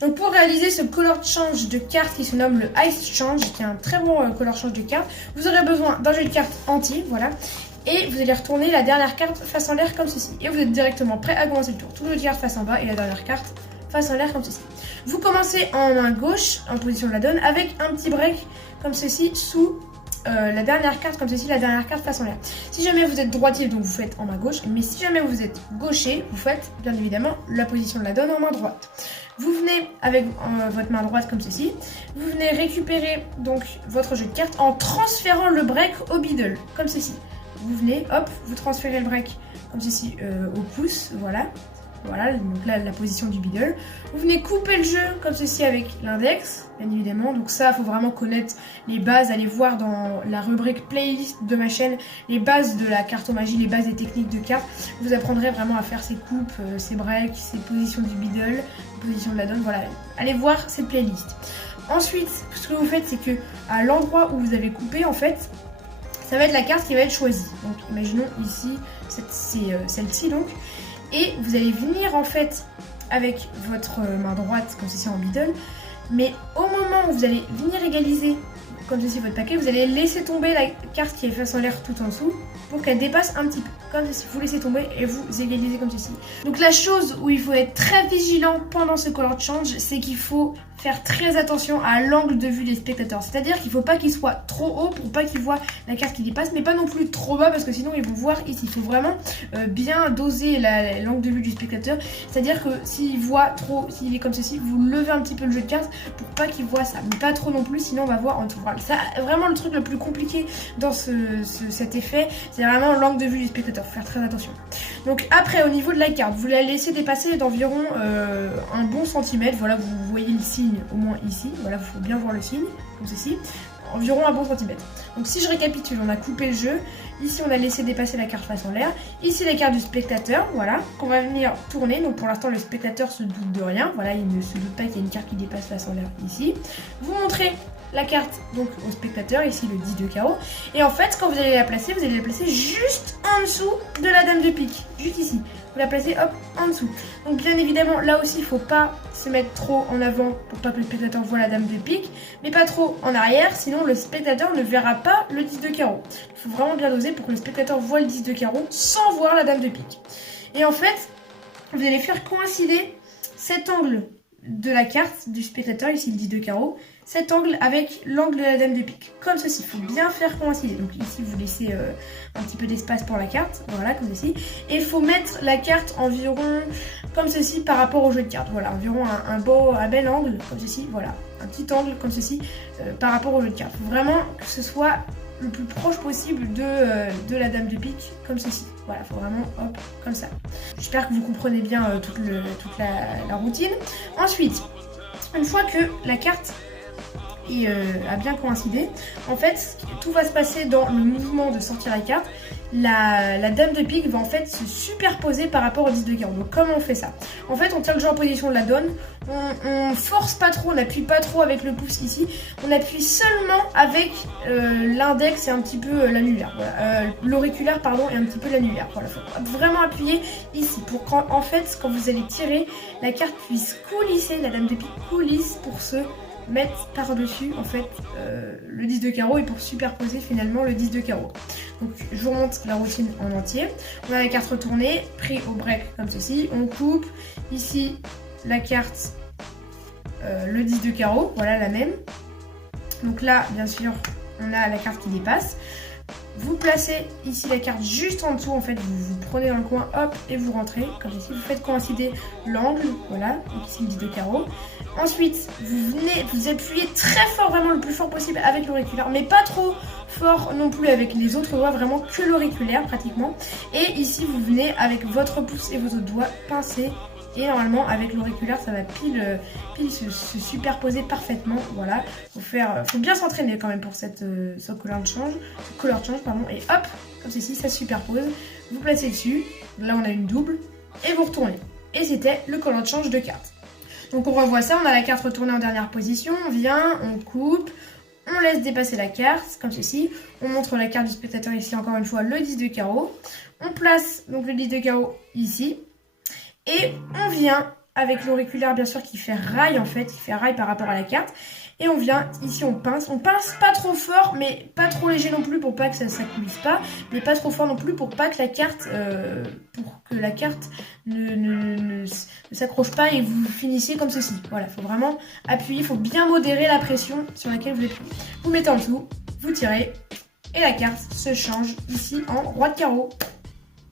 Donc pour réaliser ce color change de carte qui se nomme le Ice Change, qui est un très bon color change de carte, vous aurez besoin d'un jeu de cartes entier, voilà. Et vous allez retourner la dernière carte face en l'air comme ceci. Et vous êtes directement prêt à commencer le tour. Tout le jeu de cartes face en bas et la dernière carte face en l'air comme ceci. Vous commencez en main gauche, en position de la donne, avec un petit break comme ceci sous la dernière carte comme ceci, la dernière carte face en l'air. Si jamais vous êtes droitier, donc vous faites en main gauche. Mais si jamais vous êtes gaucher, vous faites bien évidemment la position de la donne en main droite. Vous venez avec votre main droite comme ceci. Vous venez récupérer donc votre jeu de cartes en transférant le break au middle, comme ceci. Vous venez, hop, vous transférez le break comme ceci au pouce, voilà. Voilà, donc là, la position du middle. Vous venez couper le jeu comme ceci avec l'index, bien évidemment. Donc ça, il faut vraiment connaître les bases. Allez voir dans la rubrique playlist de ma chaîne les bases de la cartomagie, les bases des techniques de cartes. Vous apprendrez vraiment à faire ces coupes, ces breaks, ces positions du middle, position de la donne. Voilà, allez voir cette playlist. Ensuite, ce que vous faites, c'est que à l'endroit où vous avez coupé, en fait, ça va être la carte qui va être choisie. Donc imaginons ici, c'est celle-ci donc. Et vous allez venir en fait avec votre main droite comme ceci en middle. Mais au moment où vous allez venir égaliser comme ceci votre paquet, vous allez laisser tomber la carte qui est face en l'air tout en dessous pour qu'elle dépasse un petit peu. Comme ceci, vous laissez tomber et vous égalisez comme ceci. Donc la chose où il faut être très vigilant pendant ce color change, c'est qu'il faut faire très attention à l'angle de vue des spectateurs. C'est-à-dire qu'il ne faut pas qu'il soit trop haut pour pas qu'ils voient la carte qui dépasse, mais pas non plus trop bas parce que sinon ils vont voir ici. Il faut vraiment bien doser l'angle de vue du spectateur. C'est-à-dire que s'il voit trop, s'il est comme ceci, vous levez un petit peu le jeu de cartes pour pas qu'il voit ça. Mais pas trop non plus, sinon on va voir en tout. Voilà. C'est vraiment le truc le plus compliqué dans cet effet, c'est vraiment l'angle de vue du spectateur. Faut faire très attention. Donc après, au niveau de la carte, vous la laissez dépasser d'environ un bon centimètre. Voilà, vous voyez le signe au moins ici, voilà, il faut bien voir le signe, comme ceci, environ un bon centimètre. Donc si je récapitule, on a coupé le jeu, ici on a laissé dépasser la carte face en l'air, ici la carte du spectateur, voilà, qu'on va venir tourner, donc pour l'instant le spectateur se doute de rien, voilà, il ne se doute pas qu'il y a une carte qui dépasse face en l'air ici. Vous montrez la carte donc au spectateur, ici le 10 de carreau, et en fait quand vous allez la placer juste en dessous de la dame de pique, juste ici. Vous la placez hop en dessous. Donc bien évidemment là aussi il ne faut pas se mettre trop en avant pour pas que le spectateur voit la dame de pique, mais pas trop en arrière, sinon le spectateur ne verra pas le 10 de carreau. Il faut vraiment bien doser pour que le spectateur voit le 10 de carreau sans voir la dame de pique. Et en fait, vous allez faire coïncider cet angle de la carte du spectateur, ici le 10 de carreau, cet angle avec l'angle de la dame de pique, comme ceci. Il faut bien faire coïncider. Donc ici vous laissez un petit peu d'espace pour la carte, voilà, comme ceci. Et il faut mettre la carte environ comme ceci par rapport au jeu de cartes. Voilà, environ un bel angle, comme ceci, voilà. Un petit angle comme ceci par rapport au jeu de cartes. Il faut vraiment que ce soit le plus proche possible de la dame de pique, comme ceci. Voilà, il faut vraiment, hop, comme ça. J'espère que vous comprenez bien toute la routine. Ensuite, une fois que la carte a bien coïncidé, en fait, tout va se passer dans le mouvement de sortir la carte. La dame de pique va en fait se superposer par rapport au 10 de carreau. Donc comment on fait ça? En fait, on tient le jeu en position de la donne, on force pas trop, on n'appuie pas trop avec le pouce ici, on appuie seulement avec l'index et un petit peu l'annulaire, voilà. L'auriculaire pardon et un petit peu l'annulaire. Voilà, faut vraiment appuyer ici pour qu'en fait quand vous allez tirer, la carte puisse coulisser, la dame de pique coulisse pour se mettre par-dessus en fait le 10 de carreau et pour superposer finalement le 10 de carreau. Donc je vous remonte la routine en entier. On a la carte retournée, pris au break comme ceci, on coupe ici la carte le 10 de carreau, voilà la même. Donc là bien sûr on a la carte qui dépasse. Vous placez ici la carte juste en dessous, en fait, vous prenez dans le coin, hop, et vous rentrez, comme ici, vous faites coïncider l'angle, voilà, donc ici le 10 de carreau. Ensuite, vous appuyez très fort, vraiment le plus fort possible avec l'auriculaire, mais pas trop fort non plus avec les autres doigts, vraiment que l'auriculaire pratiquement. Et ici, vous venez avec votre pouce et vos autres doigts pincer. Et normalement avec l'auriculaire ça va pile se superposer parfaitement. Voilà, faut bien s'entraîner quand même pour ce color change pardon. Et hop, comme ceci ça se superpose. Vous placez dessus, là on a une double et vous retournez. Et c'était le color change de carte. Donc on revoit ça, on a la carte retournée en dernière position, on vient, on coupe, on laisse dépasser la carte comme ceci. On montre la carte du spectateur ici encore une fois le 10 de carreau. On place donc le 10 de carreau ici. Et on vient avec l'auriculaire bien sûr qui fait rail en fait, qui fait rail par rapport à la carte. Et on vient, ici on pince pas trop fort, mais pas trop léger non plus pour pas que ça coulisse pas, mais pas trop fort non plus pour pas que la carte, ne s'accroche pas et vous finissiez comme ceci. Voilà, il faut vraiment appuyer, il faut bien modérer la pression sur laquelle vous appuyez. Vous mettez en dessous, vous tirez, et la carte se change ici en roi de carreau.